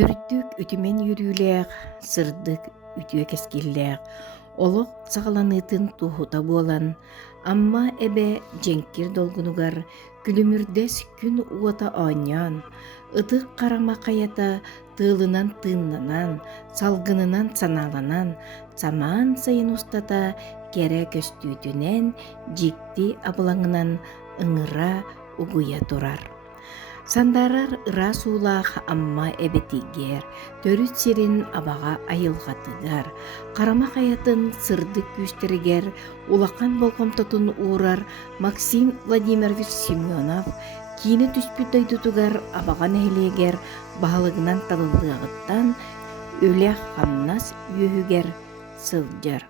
Үрдүк үтүмен yürüylээх, сырдык үтүө кескиллээх, олох саҕаланыытын туһута буолан, амма эбэ дьеңкир долгунугар күлүмүрдэс күн уота оонньоон, ытык харама хайата тыылынан тыыннанан, салгынынан санааланан, самаан сайын устата кэрэ көстүүтүнэн, дьикти абылаҥынан ыҥыра угуйа турар. Сандарар ыра суулаах амма эбетигер, төрүт сирин абаға айылғатыгар, қарама хаятын сырдык күстеригер, улақан болғомтотун уурар Максим Владимирович Семенов, киini түспүт дойдутугар абаға нәһилиэгер баһалыгынан талыллыағыттан үлэх хамнас үөһүгер сылдьар.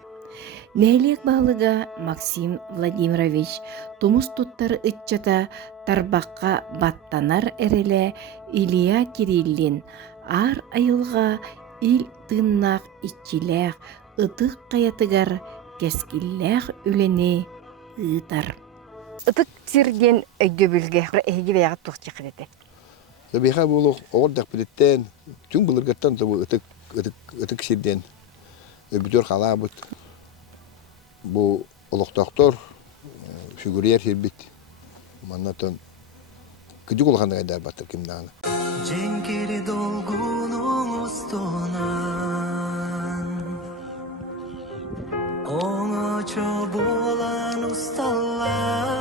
Нәһилиэг баһалыга Максим Владимирович тумус туттар ытчата тарбаққа баттанар эреле Илья Кириллин ар айылға ил тыыннаах иччилээх ытык каятыгар кескиллээх үлени ыытар. Ытык сирден өйдөбүлге эһиги бэйагат тухчакыдете. Биха булук ордак билеттен түн булыргаттан да ытык сирден өбүтөр халабыт. Бу олоктоктор фигурер хирбит. Маннатон күдүк улганда айдар баттыр кимданы. Жеңкери долгунун устунан оңочо болан усталар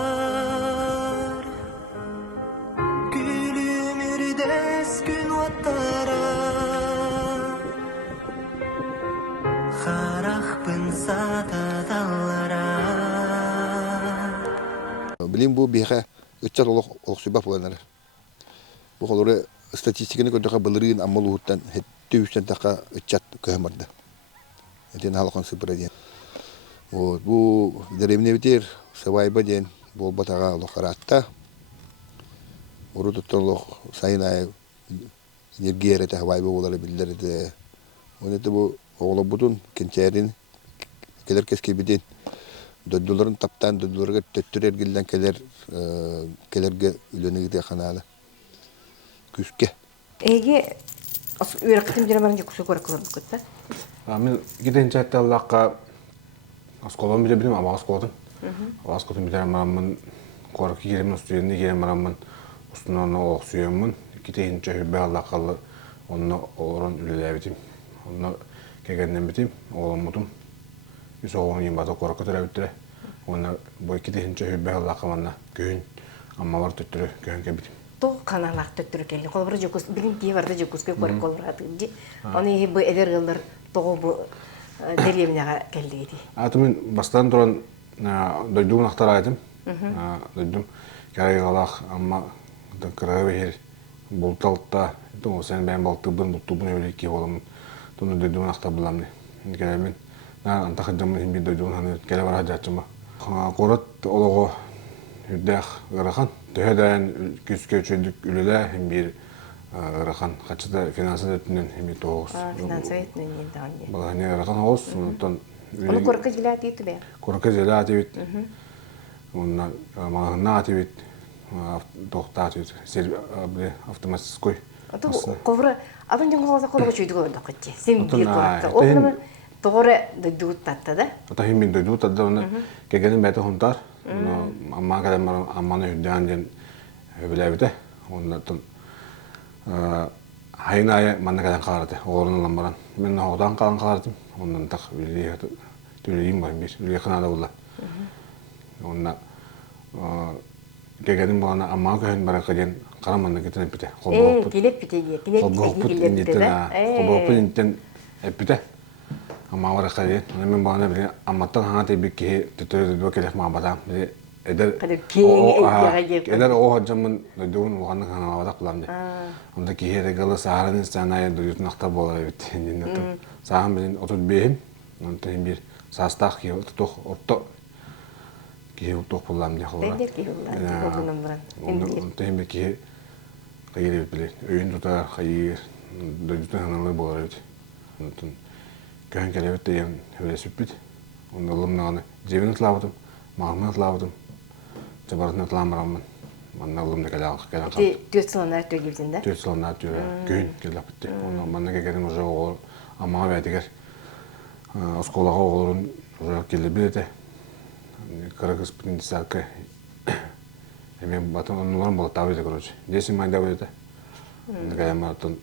күлүмүрдес күн оттара харахпын сатадалара. Билим бу биха ытчат олоксубап боланар. Бу холоры статистиканы көдөкө былырын аммалууттан хеттүүстен така ытчат көмөрдө. Этен халкын сыпыраден. Вот бу деревне битер сабайба ден бул батага лохаратта. Урутуттон сайнай энергия рете хавайба болары билдерде. Онете бу оголобутун кенчерин келер кеске биден доддуларын таптан доддуларга төттүрер гилден келерге үлөнүгүдө каналы күскө Эги үйрөктүн жана барынча күсө көрөкөлөр бүкөт. Мен гиден чатталлакка асколон биле билем ама асколотун. Асколотун биле марамын корки керемин устуенде керем марамын устунан оксуеммун. Китейин чөбө аллакалы онно орон үлелебитим. Онно кегенден битим оламутум. Үсөгөн юмбата корко төрөбүттүрө. Онно бой китейин чөбө аллакамана күн amma var töttürü köyünke bitim. То каналак төттүрү келди. Колбур жокус бирин ди барды жокускө көрөк колбурат. Аны бу эдергелер того бу деревняга келди. Атымын бастан туран дойдуун актар айтым. Дойдум карайгалак amma кырабер булталта. То сен мен балтыбын бутубун өлеки болом. Тону дойдуун актар буламны. Келемен anta хадамын бир дойдуун ханы келе бара жатчыма. Корот олого Үддәх ырахан. Төһәдән күскә чөндүк үлелә һәм бир ырахан. Качыда финансы өтүнөн һәм тоғыз. Финансы өтүнөн ендән. Баганы ырахан хоос, онтон Аны корка җиләт итү бе. Корка җиләт ит. Онна магна ит. Тохтат ит. Сер автоматической. Аты ковра атын жыңгылга колго чөйдүк өндө кетти. Сен бир корка. Оны тоғыры дойдуут татта да. Ата һәм мин дойдуут татта оны кегенин бәте хонтар. Amma kadar ammanı hüdden öbülevde ondan haynaya manna kadar kalırdı oğlunun lambaran ben oğlan kalan kalırdım ondan tak bir tüleyim var bir yakın da bulla ondan gegedim bana amma köyün barakaden karamanna gittin bite Gelip bite diye gelip bite de kolbopun epite amma barakaden men bana bir ammattan hanate bir ki tütürü dökelek mabada bir eder o hacamın duyduğun vakanın kanalada kullandı. Onda ki her galı saharanın sanaya duyduğun aktar bolar evet. Sahan benim 35'im. Ondan bir sastak ki otuq orta ki otuq kullandı xora. Ben de ki kullandım buran. Ondan ki kayır bile. Öğün tutar kayır duyduğun kanalada bolar evet. Ondan köyün kelebet de yan öyle süpüt. Ondan lımnağını cebini tlavadım. Mağmını tlavadım. Cebarını tlamramın. Манна улымда келен Ти төт сыланар төгебден да. 4 сыланна түйрі күйін келіп бітті. Манна кекерін уже оғылыр, амаға бәдігер осколаға оғылырын уже келі білеті. Кыргыз принципі мен батын онларын болып табылды, короче. 10 майда білеті. Кәлем атын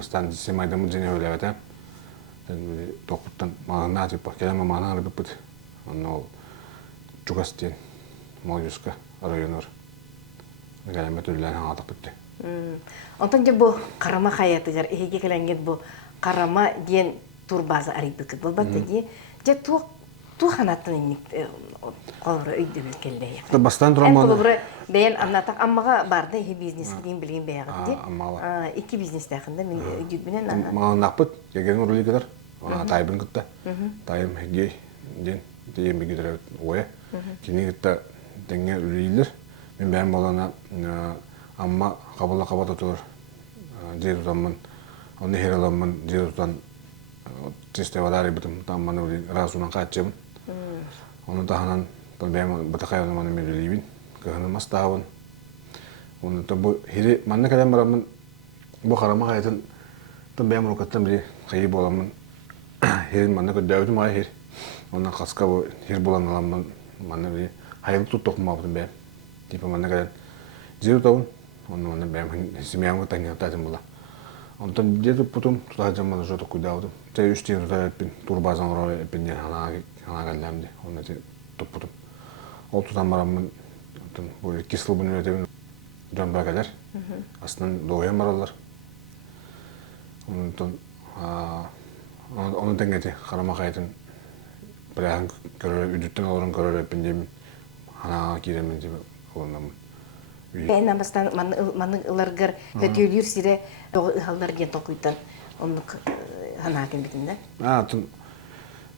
стан 10 майда мұн және өлі әті. Тоқыттан мағына типа, кәлем мағына арып бұд. Оны ол Чугас дейін, Молдюска районыр. Кәлем өтілілерін аңатық бітті. Онтон же бу карама хаяты жар эге келенген бу карама ден турбаза арыйбык болбатты ди. Же ту ханаттын колбура өйдөбүл келде. Бастан тұрам маны. Колбура бен аннатак аммага барды эге бизнес дейин билген бягы ди. Аммага. Iki бизнес тахында мен өйдөп менен анна. Маған нақпыт, кеген ұрылығылар. Тайбын күтті. Тайым хеге ден дейін бігідер ойы. Кені күтті дәңе ұрылығылар. Мен бәйім болана amma kabala kabata tur jir zaman onu her zaman jir tan teste vadari bitim tamman uri rasunan kaçım onu tahanan ben batakaya zaman mevlibin kahana mastavun onu tabu hiri manne kadar maramın bu karama hayatın tam ben rokatım bir kayıp olamın her manne kadar devletim ay her ona kaska bu her bulan alamın manne bir hayat tutuk mu yaptım ben tipe manne kadar jir taun onu ben simeyam ko tanya tadım bula. Ondan diye putum tutacağım bana joto kudadım. Te üstün tutayım turbazan oraya epin hana geldi. Ondan te putum. O tutan maramın ondan bu kisli bunu ödemin dönbe kadar. Aslında doğuya maralar. Ondan onu dengeti karama kayıtın bırakın göre üdütten olurun göre epin diye hana giremin diye ondan. Ben namastan manı ılargar hötülür sire hallar diye tokuytan onu hanaken bitinde. Tun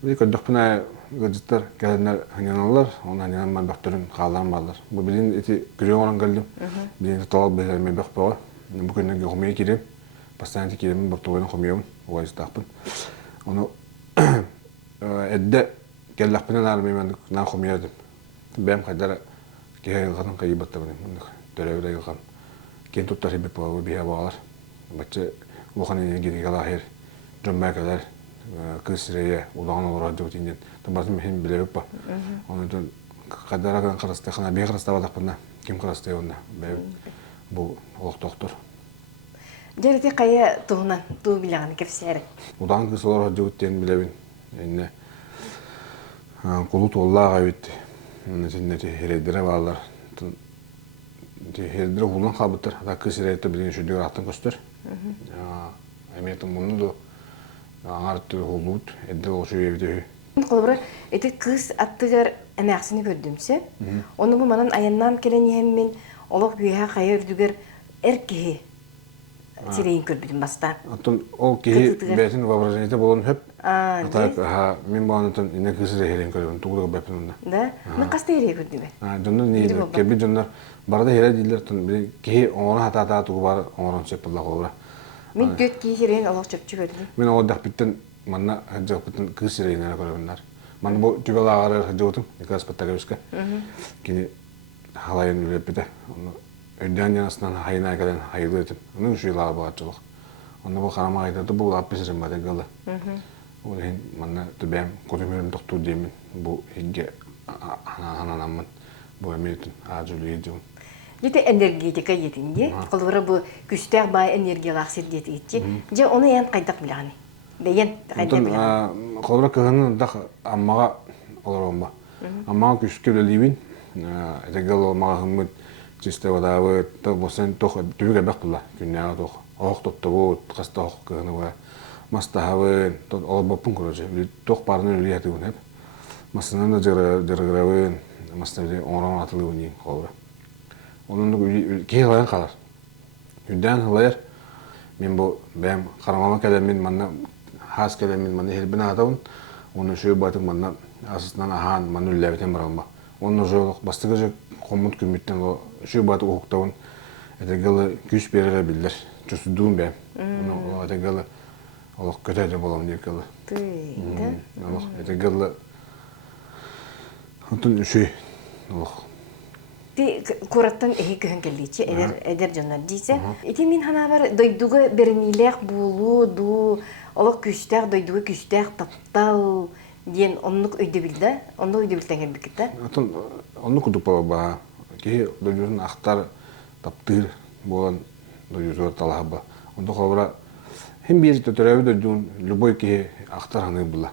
bir köydük buna gıcıtlar gelenler hanyanallar, onun hanyanalman baktırın kalan varlar. Bu bilin eti görüyor olan geldim. Bilin tutal belerme bak bağa. Bu günde gömeye gireyim. Pastanete gireyim, baktığı gömüyorum. O yüzden takpın. Onu edde geldik bina narmıyım ben ne gömüyordum. Benim kadar gelen kayıbattı benim. Döreyle yıkan. Kendi tutar gibi bu bir havalar. Başka vukanın geri galahir. Cömbe kadar kısırıya ulan olur diyor diye. Tabii hem bile yok. Onun için kadar kadar karastı. Kana bir karastı var da kim karastı onda. Bu doktor. Jerete kaya tuhunan tu bilangan kefsere. Ulan kısırlar diyor diye bilevin. Yani kulut Allah'a ait. Onun için ne heredire varlar. Herdir ulan kabıtır. Hatta kısırayette bildiğin şu diyor attın göster. Emiyetim bunu da ağırtı hulut. Edde o şu evde. Kolbura eti kız attıgar emeğsini gördümse. Onu bu manan ayandan gelen yemin olak büyüğe kaya ördüger erkeği sireyin körbüdüm bastan. Atın o ki betin vabrazanite bolun hep. Hatta min bu anlatın yine kısıraya herin körbün. Tuğla bepin onda. Da? Ne kasta yere gördüm ben? Canlar neydi? Kebi canlar barada hele değiller. Ki ona hata tuğu var. Ona çepilla kolbura. Min dört ki sireyin olak çöpçü gördüm. Min o dak bitten manna hacak bitten kısıraya nere körbünler. Man bu tübel ağrır hacıotum. Nikas patta göğüske. Kini halayın ülep bide. Ödyan yanasından hayına gelen hayırlı etim. Onun şu yıllar bağırçılık. Onda bu karama ayda bu lap pesirim bade galı. O hin manna tübem kodumörüm doktor diyemin. Bu higge ananamın. Bu emiritin acılı yediğim. Jete energetika yetinge. Kolbura bu güçler bay energiyalar siddiyeti etçi. Je onu yan kaydak bilani. Beyen kaydak bilani. Kolbura kıhının da ammağa olur olma. Ammağa güçlü öleliğin. Etegal olmağa hımmıd. Çiste vadavı da bu sen toh tüyge baktılar. Günler toh. Oğuk tuttu bu kasta oğuk kıhını var. Masta havı o bapun kurucu. Toh parını ölü yatı hep. Masının da jargıravın. Masta bir oran atılı unin kolbura. Onun da ki hılayan kalır. Günden hılayar. Men bu benim karamama kelemin manna has kelemin manna helbine atavun. Onu şu batı manna asısından ahan manna üllevetem baralma. Onun joluk bastıgıcı komut kümütten o şu batı oktavun. Etegalı güç verebilirler. Çözdüğüm ben. Onu etegalı Allah kötüce bolam diye galı. Tüyde. Allah etegalı. Hatun şey Allah Ти кураттан эхи көһөн келличи эдер жоннор дисе. Ити мин хана бар дойдуга бернилек булу ду олок күстәк дойдуга күстәк таптал диен оннук өйдө билде. Онда өйдө билтенген бикетте. Атын онну кудук ба ки дойдун ахтар таптыр болан дойдур талаба. Онда хобра hem bir tötöröbü döydüğün любой ki ахтар ханы була.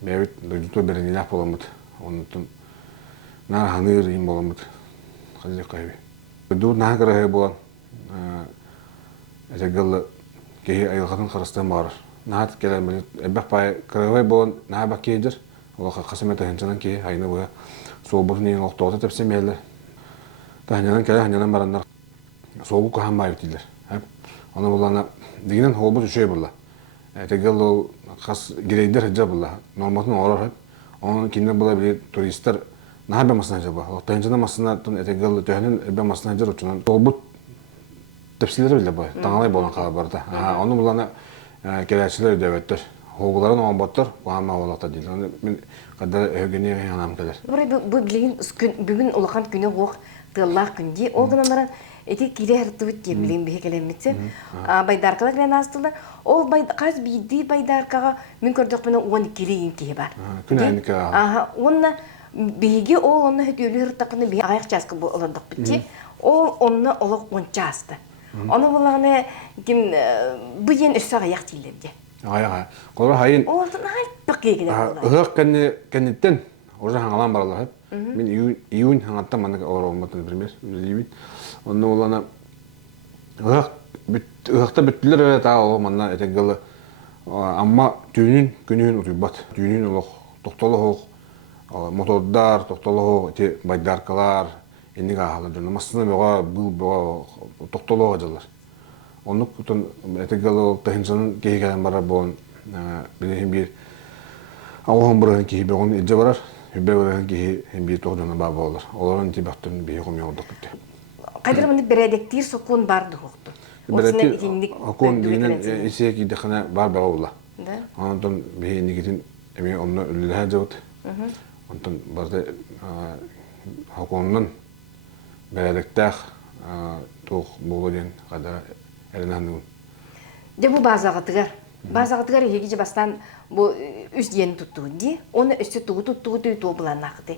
Мевит дойдуто бернилек боламыт. Онутун нар ханыр им боламыт. Хазir кайбы. Ду нагыры болан. Эжегел ки айылгатын карастан бар. Нат келем эбек пай кыргай болан набак кедер. Олока касымета хенчанан ки айны бу собурнын октота тепсемелер. Тахнянан келе ханянан барандар. Собу кахам байып дилер. Аны булана дигенен холбу үшөй була. Эжегел ол кас гирейдер хеджа була. Норматын орор. Onun кине була бир туристтер набе масына жаба. Тенжена масына тун этегел төһнен эбе масына жар учунан. Толбут тепсилери биле бай. Таңалай болан кала барда. Аны булана келечилер өдөбөттөр. Хогуларын оңботтор, буама олакта дейт. Аны мен кадар өгөнү янам келер. Бу билген бүгүн улакан күнү ок тыллах күнди. Ол гынамаран эти кирертүбүт деп билген бе келемитсе. Байдаркалар менен астылда. Ол каз биди байдаркага мен көрдүк менен 12 лигин ки бар. Күнәника. Онна биги ол онна хөтөлөр такны би аяк часкы болдук битти. Ол онна олок ончасты. Аны булагына ким бу ен өсө аяк тилерди. Ая. Колор хайын. Ол айпак кегине болду. Ыгык кеннеттен уже хаңалан баралар. Мен июнь хаңаттан маны олорматын пример. Ливит. Онны улана ыгыкта бүттүлөр та ол манна этегел амма күнүн утубат. Түнүн олок токтолох мотордар, токтолох те байдаркалар энийг ахалар. Масына бага бул токтолох жалар. Онук тон этегел тахинсан кейген бара бон билем бир Allah'ın buraya ki bir onun ece var, bir buraya ki bir toğdana baba olur. Onların tibahtın bir yokum yolduk gitti. Kadir mani beredektir sokun bardı hoktu. Beredektir okun dinen isiye ki dekana bar baba ola. Ondan bir nigitin emi onu ölüler cevut. Ondan barda okunun beredektir toğ boğulun kadar elinden. De bu bazağıtıgar. Bazağıtıgar hegici bastan bu üst yeni tuttuğu diye, onu üstü tuttuğu bulanakdı.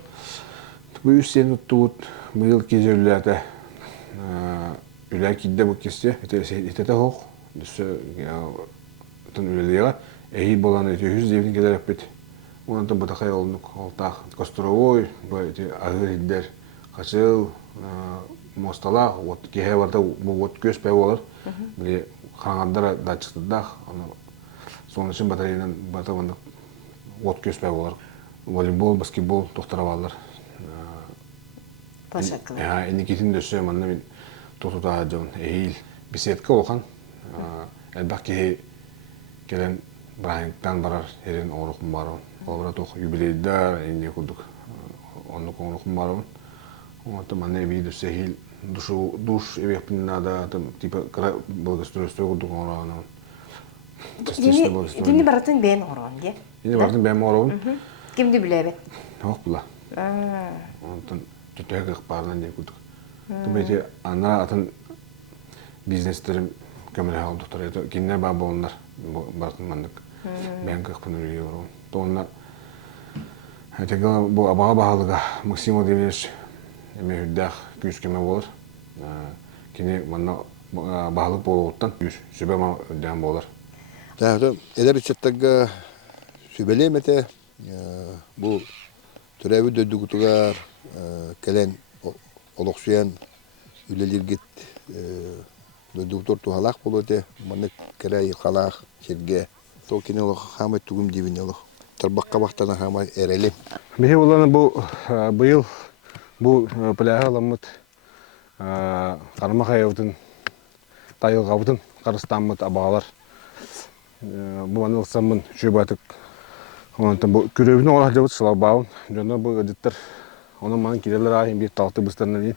Bu üst yeni tuttuğu bu yıl gezerlerde üler kidde bu kesti, etete hoq, düşü tın üleliğe, eğil bolan eti 100 devrin gelir yapıt. Ondan da batakay olunuk, oltaq, Kosturovoy, bu eti ağır hidder, kaçıl, mostalaq, kehe varda bu ot göz pey olur. Bile karangadara da çıktı da, Sonra için bataryadan batavanda ot köspey olur. Voleybol, basketbol toxtaravallar. Площадкалар. Ya, enikitin döşü manna min toxtuta hajjon. Ehil bisetka olgan. Elbaki gelen Brian'tan barar herin oruqum barın. Olbara tox jubileydar eni kuduk. Onu oruqum barın. Onda manna bir döşü ehil duş evi yapınada tipa kara благоустройство kuduk orana. Dini baratın ben oran diye. Yine baktım ben morum. Kimdi bilebe? Yok bula. Ondan tütüye kıkbardan diye kuduk. Tabii anlara atın bizneslerim kömüle aldıkları ya da kinne baba onlar baktım mandık. Ben kıkpın ölüyorum. Onunla tekrar bu abağa bağlığa Maksimo demiş mehüddağ güçkeme olur. Kine bana bağlık boluktan sübema ödem olur. Tabii eder içettege sübelemete bu türevi dödükutugar kelen oloksuyan ülelir git dödüktor tuhalak bulude manek kere yıkalak şirge tokine olak hamet tugum divin olak tarbakka vaktana hamet erelim. Bihi olan bu yıl bu plaha alamut karma hayatın tayıl kavdın karıstanmut abağalar bu anılsamın şubatık ondan bu görevini olarak cevap sılabağın jona bu editler onun man kireler ayın bir tahtı bıstanına değil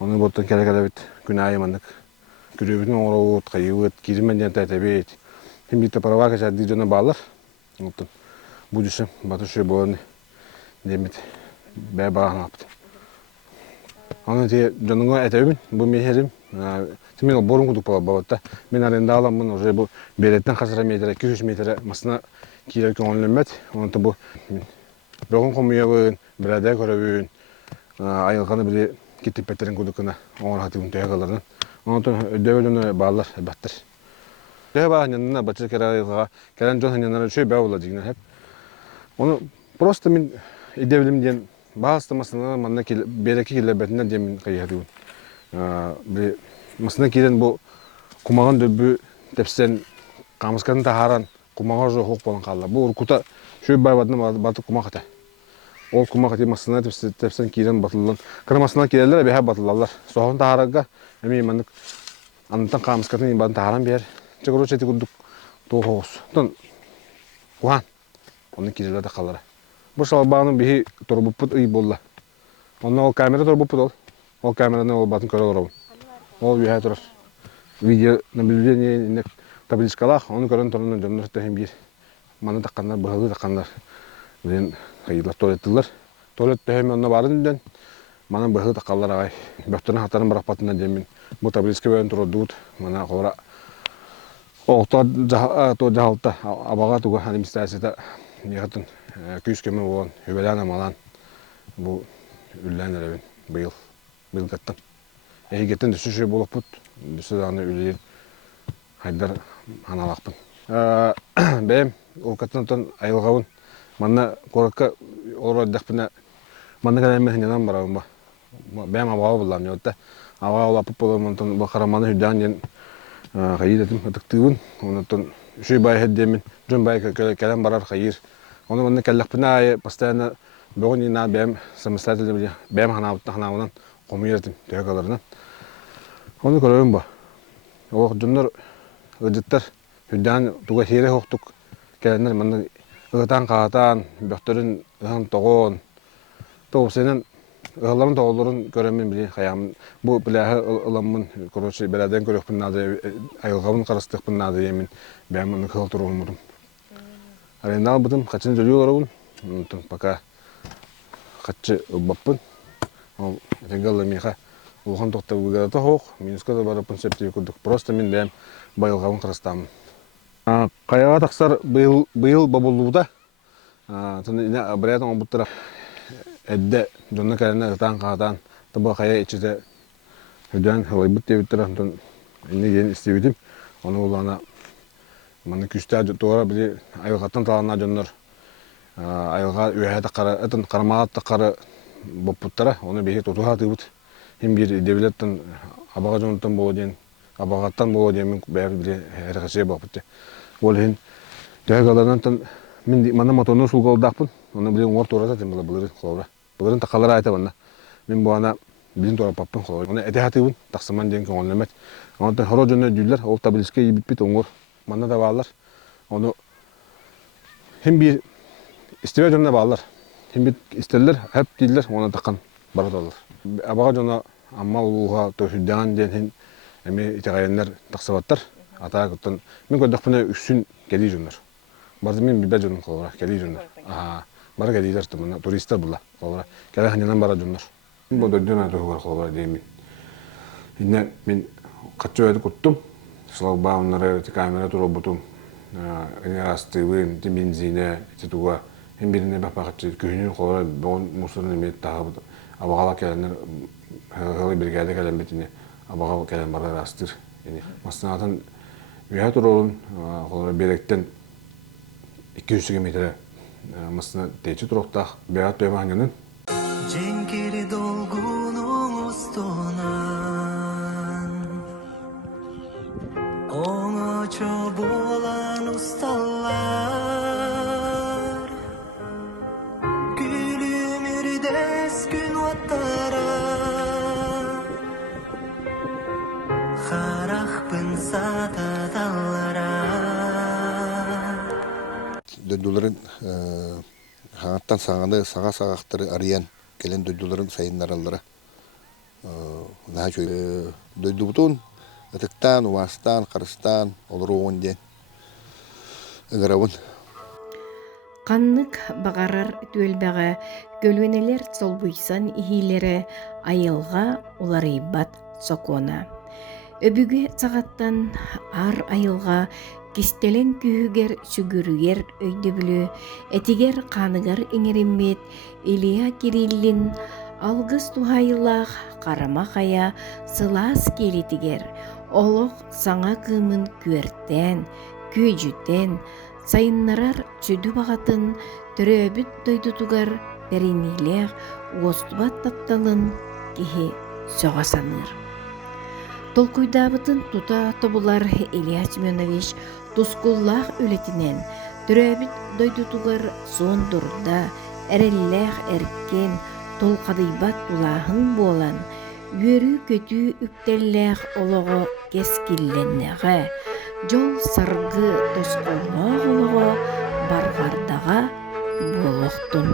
onun bottan kere bit günahı mandık görevini olarak kayıvıt girmenden tabi hem bir taparava kaçardı jona bağlar ondan bu düşün batı şu bu demet bebağın yaptı. Аны те жаныңа әтәбин, бу мехерим. Мен ол борун кудук бабатта. Мен аренда аламын уже бу береттен хасыра метр, 200 метр масына кирек көңүлмөт. Онта бу бөгөн комуябын, бирәдә көрөбүн. Айылганы бир китип петерин кудукына, оңор хатыбын төйгалардан. Онтон дөөлүнө баалар баттыр. Төба нанна бачы керайга, келен жон нанна шөй баула дигин хеп. Оны просто мен идевлим ден баастамасына манна береки келебетинен дем кыйядым. Бир масына кирен бу кумаган дөбү тепсен камыскан тахаран кумага жо хок болон калла. Бу уркута шөй байбадны баты кумагата. Ол кумагата масына тепсен кирен батылдан. Кырмасына кирелер бе батыллар. Сохон тахарага эми мандык антан камыскатын бан тахаран бер. Чыгыруча тигудук тоғыз. Тон уан оны кирелер каллара. Бу шалбанын бихи турбупут ый болла. Онна ол камера турбупут ол. Ол камераны ол батын көрө орабын. Ол бихи турар. Видео наблюдение табличкалах, оны көрөн торунан жоннор төхем бир. Маны таккандар, быгылы таккандар. Билен кайылар туалеттилер. Туалет төхем онна барын ден. Маны быгылы таккалар агай. Бөктөрүн хаттарын баракпатынан демин. Бу табличка бөөн турдут. Мана кора Оқтар то жағалта абаға туға администрацияда неғатын күйіс көмі болған өбелән амалан бұл үллән әрәбін бұйыл қаттан. Әйгеттен дүсі шөй болып бұд, дүсі дағаны үлейін хайдар аналақпын. Бәйім ол қаттан айылғауын, манна қораққа олар дәқпіне манна кәләмі хынянан барауын ба. Бәйім абаға болам, неотта абаға олапып болам, бұл қараманы хүдден ден Хайыр этим атыктыгын, онотон шүй бай хеддемин, жон бай калам барар хайыр. Оны мында келлакпына ай постоянно бөгөн ина бем самостоятельно бем ханабынан комуертим төгаларынан. Оны көрөм ба. Ол жоннор ыдыттар хүддан туга хере хоктук. Келендер мында ыгатан каатан, бөктөрүн ыган тогон. Тоосенен Ağlarım doğulurun görəmin bili xəyam. Bu biləhi ılamın, korotçu belədən görək bunnadı, ayılğabın qarastıq bunnadı yemin. Bəyəm onu qıl turulmudum. Arendal butum, qaçını jölü olarabın. Ondan paka qaçı ılbapın. O regallı meqa ulğan toqta бұғадата хоқ. Minuska da barapın septivi kurduk. Просто мен бəyəm bayılğabın qarastamın. Qayağa taqsar bıyıl babulluğda. Бірәдің он бұттыра Эдде жонна кәріне ытан қағатан табы қая ичіде хүден хылайбыт дебіттір антон әне ген істебедім. Оны олана маны күшті тоғыра біле айылғаттан талана жоннар айылға үйәді қары, әтін қармағатты қары боппыттара. Оны бейхет отуға тыбыт. Хем бір девілеттен абаға жонуттан болу ден, абағаттан болу ден мен бәрі біле әрқашия боппытты. Ол хен жайғаларынан мен мана мотону сулғалдақпын. Оны біле оңғыр тоғырата тем бұлырын қолауыра. Бұлырын тақалар айта бана. Мен bu ana bilin tora pappın қолауыра. Оны әтехатығын тақсыман ден көңілін өмет. Онытын хоро жөні жүйлер, ол табиліске ебітпет оңғыр. Мана да бағалар. Оны hem bir isteme jönüne bağlar. Hem bir isterler, hep değiller, ona takan barat olur. Abağa jona amma uluğa töhüdden den emi itegayenler taqsabattar. Ata gutun. Men gördük buna üstün geli jönler. Bardı men bir bejönün qolara geli jönler. Aha. Bara geliler tımına turistler bulla qolara. Gele hanyanan bara jönler. Bu döndüne toğur qolara deymin. Yine men qaçöydü kuttum. Slav bağımları kamera robotum. Enerastıvın, benzine, tuğa. Hem birine bakacak köyünün qolara bon musurun met tağıb. Abağala gelenler halı bir geldi gelen betine. Abağa gelen bara rastır. Yani masnatan üyət olun qolara berekten 200 metre masna teçi turuqtaq berat dömanının. Cenkeri dolgunun ustunan Onu çobulan ustallar Gülüm ürdes gün vattara Xaraqpın sata dallara Döndülerin hanattan sağını sağa sağaktırı arayan gelen döndülerin sayınlarallara. Daha çok döndü butun atıktan, uvastan, karıstan olur oğun diyen. Öneravun. Қаннык бағарар түөлбәға көлүөнелер солбуйсан ихилері айылға уларыйбат сокона. Өбүге сағаттан ар айылға кистелен күйігер сүгүрүгер өйдөбүлү, этигер қаныгар иңериммет Илия Кириллин алгыс тухайылах карама кая сылаас келитигер, олох саңа кымын күертен, күйжүтен, сайыннарар чүдү багатын төрөбүт дойдутугар перинилех уостубат тапталын кихи сөҕасаныр. Толкуйдабытын тута тобулар Илья Семенович тускуллах үлетинен төрөбүт дойдутугар сондурда эреллех эркен толкадыйбат тулаахын буолан үөрүү көтүү үктеллех олого кескилленнеге жол саргы тоскуллоох олого баргардага буолохтун.